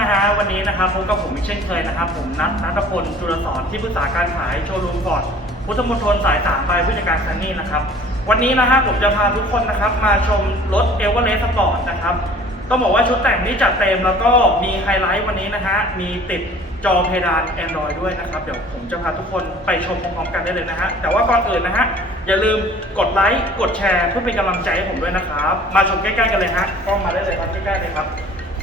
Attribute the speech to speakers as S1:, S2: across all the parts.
S1: นะฮะวันนี้นะครับพบกับผมอีกเช่นเคยนะครับ ผมนัทนัทพลจุลสอนที่ปรึกษาการขายโชว์รูมฟอร์ดพุทธมณฑลสายสามไปผู้จัดการซันนี่นะครับ วันนี้นะฮะผมจะพาทุกคนนะครับ มาชมรถเอเวอเรสต์สปอร์ตนะครับต้องบอกว่าชุดแต่งนี้จัดเต็มแล้วก็มีไฮไลท์วันนี้นะฮะมีติดจอเพดาน Android ด้วยนะครับ เดี๋ยวผมจะพาทุกคนไปชมพร้อมๆกันได้เลยนะฮะแต่ว่าก่อนอื่นนะฮะอย่าลืมกดไลค์กดแชร์เพื่อเป็นกำลังใจให้ผมด้วยนะครับ มาชมใกล้ๆกันเลยฮะกล้องมาได้เลยครับใกล้ๆเลยครับ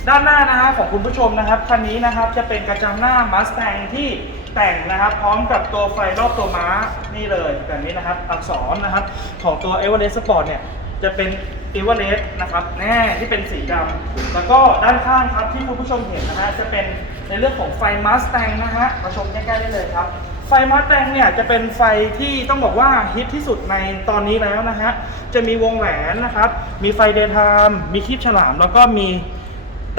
S1: ด้านหน้านะฮะของคุณผู้ชมนะครับคันนี้นะครับจะเป็นกระจังหน้า Mustang ที่แต่งนะครับพร้อมกับตัวไฟรอบตัวม้านี่เลยแบบนี้นะครับอักษรนะครับของตัว e v e r e s t Sport เนี่ยจะเป็น e v e r e s t นะครับแน่ที่เป็นสีดำแล้วก็ด้านข้างครับที่คุณผู้ชมเห็นนะฮะจะเป็นในเรื่องของไฟ Mustang นะฮะมาชมใกล้ๆได้เลยครับไฟ Mustang เนี่ยจะเป็นไฟที่ต้องบอกว่าฮิตที่สุดในตอนนี้แล้วนะฮะจะมีวงแหวนนะครับมีไฟเดย์ไทม์มีคลิปฉลามแล้วก็มี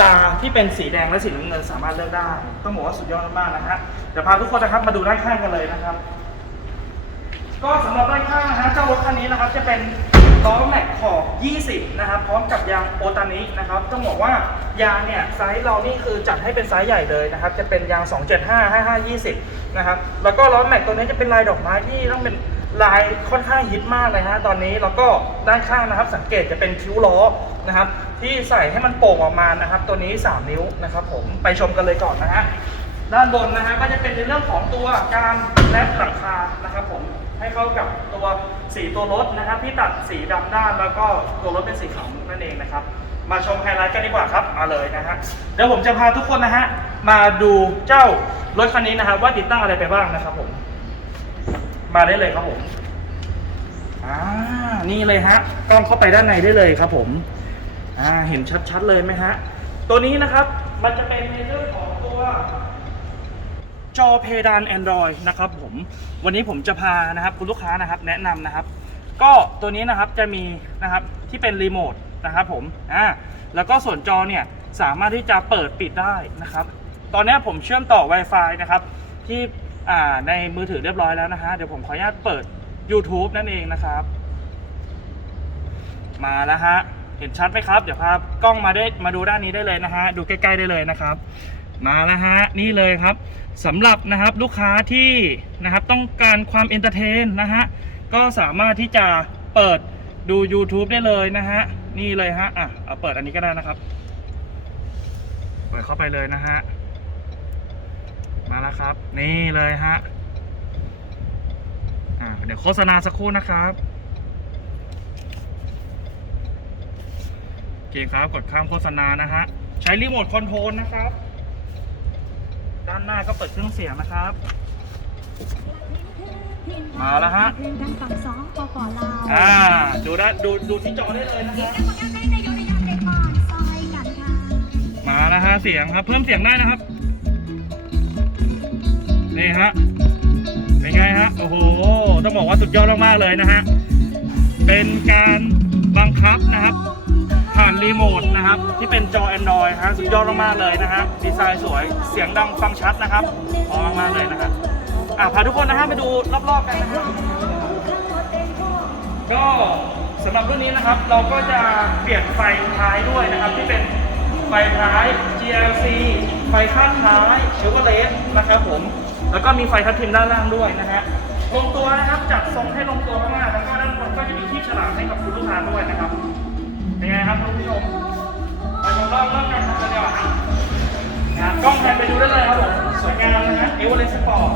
S1: ตาที่เป็นสีแดงและสีน้ำเงินสามารถเลือกได้ ต้องบอกว่าสุดยอดมากๆนะฮะเดี๋ยวพาทุกคนนะครับมาดูด้านข้างกันเลยนะครับ ก็สำหรับด้านข้างนะฮะเจ้ารถคันนี้นะครับจะเป็นล้อแม็กขอบ 20 นะครับ พร้อมกับยางโอตานินะครับ ต้องบอกว่ายางเนี่ยไซส์เรานี่คือจัดให้เป็นไซส์ใหญ่เลยนะครับ จะเป็นยาง 275 55 20 นะครับ แล้วก็ล้อแม็กตัวนี้จะเป็นลายดอกไม้ที่ต้องเป็น ลายค่อนข้างฮิตมากเลยฮะตอนนี้แล้วก็ด้านข้างนะครับ สังเกตจะเป็นคิ้วล้อนะครับ ที่ใส่ให้มันโป่งออกมานะครับ ตัวนี้ 3 นิ้วนะครับผมไปชมกันเลยก่อนนะฮะด้านบนนะฮะก็จะเป็นในเรื่องของตัวการแลบหลังคานะครับผมให้เข้ากับตัวสีตัวรถนะครับ ที่ตัดสีดำด้านแล้วก็ตัวรถเป็นสีขาวนั่นเองนะครับมาชมไฮไลท์กันดีกว่าครับมาเลยนะฮะเดี๋ยวผมจะพาทุกคนนะฮะมาดูเจ้ารถคันนี้นะครับว่าติดตั้งอะไรไปบ้างนะครับผม มาได้เลยครับผมอ่านี่เลยฮะกล้องเข้าไปด้านในได้เลยครับผมอ่าเห็นชัดๆเลยไหมฮะ ตัวนี้นะครับมันจะเป็นในเรื่องของตัวจอเพดาน Android นะครับผมวันนี้ผมจะพานะครับคุณลูกค้านะครับแนะนำนะครับ ก็ตัวนี้นะครับจะมีนะครับที่เป็นรีโมทนะครับผมอ่าแล้วก็ส่วนจอเนี่ยสามารถที่จะเปิดปิดได้นะครับ ตอนนี้ผมเชื่อมต่อ Wi-Fi นะครับที่ ในมือถือเรียบร้อยแล้วนะฮะ เดี๋ยวผมขออนุญาตเปิด YouTube นั่นเองนะครับ มาแล้วฮะ เห็นชัดไหมครับ เดี๋ยวพากล้องมาได้มาดูด้านนี้ได้เลยนะฮะ ดูใกล้ๆได้เลยนะครับ มาแล้วฮะ นี่เลยครับสำหรับนะครับลูกค้าที่นะครับต้องการความเอนเตอร์เทนนะฮะ ก็สามารถที่จะเปิดดู YouTube ได้เลยนะฮะ นี่เลยฮะ อะ เอาเปิดอันนี้ก็ได้นะครับ เปิดเข้าไปเลยนะฮะ มาแล้วครับ นี่เลยฮะอ่าเดี๋ยวโฆษณาสักครู่นะครับโอเคครับกดข้ามโฆษณานะฮะใช้รีโมทคอนโทรลนะครับ ด้านหน้าก็เปิดเครื่องเสียงนะครับ มาแล้วฮะ
S2: เพลงดังฝั่งสองปปลาว
S1: อ่า ดูได้ดูดูที่จอได้เลยนะฮะ มาแล้วฮะเสียงครับ เพิ่มเสียงได้นะครับ นี่ฮะเป็นไงฮะโอ้โหต้องบอกว่าสุดยอดมากๆเลยนะฮะเป็นการบังคับนะครับ ผ่านรีโมทนะครับ ที่เป็นจอ Android ฮะสุดยอดมากๆเลยนะฮะดีไซน์สวยเสียงดังฟังชัดนะครับพอมากๆเลยนะครับอะพาทุกคนนะฮะไปดูรอบๆกันนะครับก็สำหรับรุ่นนี้นะครับเราก็จะเปลี่ยนไฟท้ายด้วยนะครับ ที่เป็นไฟท้าย GLC ไฟข้างท้ายเชฟเวอร์เลสนะครับผม แล้วก็มีไฟทัชทิมด้านล่างด้วยนะฮะลงตัวนะครับจัดทรงให้ลงตัวมากๆแล้วก็ด้านบนก็จะมีที่ฉลามให้กับคุณลูกค้าด้วยนะครับเป็นไงครับคุณผู้ชมมาชมรอบรอบการทำกันดีกว่าครับนะกล้องแพนไปดูได้เลยครับผมสวยงามนะฮะเอวเรสต์สปอร์ต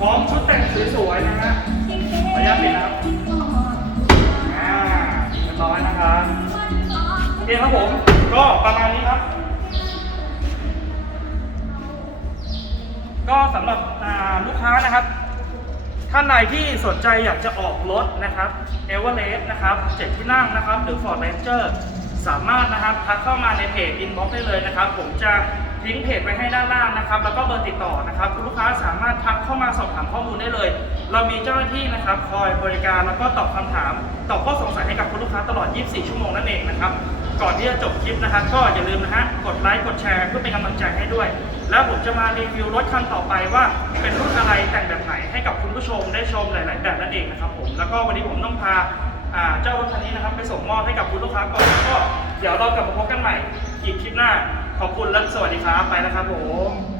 S1: พร้อมชุดแต่งสวยๆนะฮะขออนุญาตปิดนะครับอ่าเรียบร้อยนะครับโอเคครับผมก็ประมาณนี้ครับ ก็สำหรับลูกค้านะครับ ท่านใดที่สนใจอยากจะออกรถนะครับเอเวอเรสต์นะครับเจ็ดที่นั่งนะครับ หรือ Ford Ranger สามารถนะครับทักเข้ามาในเพจ inbox ได้เลยนะครับ ผมจะทิ้งเพจไว้ให้ด้านล่างนะครับ แล้วก็เบอร์ติดต่อนะครับคุณลูกค้าสามารถทักเข้ามาสอบถามข้อมูลได้เลย เรามีเจ้าหน้าที่นะครับ คอยบริการแล้วก็ตอบคำถาม ตอบข้อสงสัยให้กับคุณลูกค้าตลอด 24 ชั่วโมงนั่นเองนะครับ ก่อนที่จะจบคลิปนะครับ ก็อย่าลืมนะฮะกดไลค์กดแชร์เพื่อเป็นกำลังใจให้ด้วย แล้วผมจะมารีวิวรถคันต่อไปว่าเป็นรุ่นอะไรแต่งแบบไหนให้กับคุณผู้ชมได้ชมหลาย ๆ แบบนั่นเองนะครับผมแล้วก็วันนี้ผมต้องพาเจ้ารถคันนี้นะครับไปส่งมอบให้กับคุณลูกค้าก่อนแล้วก็เดี๋ยวเรากลับมาพบกันใหม่อีกคลิปหน้าขอบคุณและสวัสดีครับไปแล้วครับผม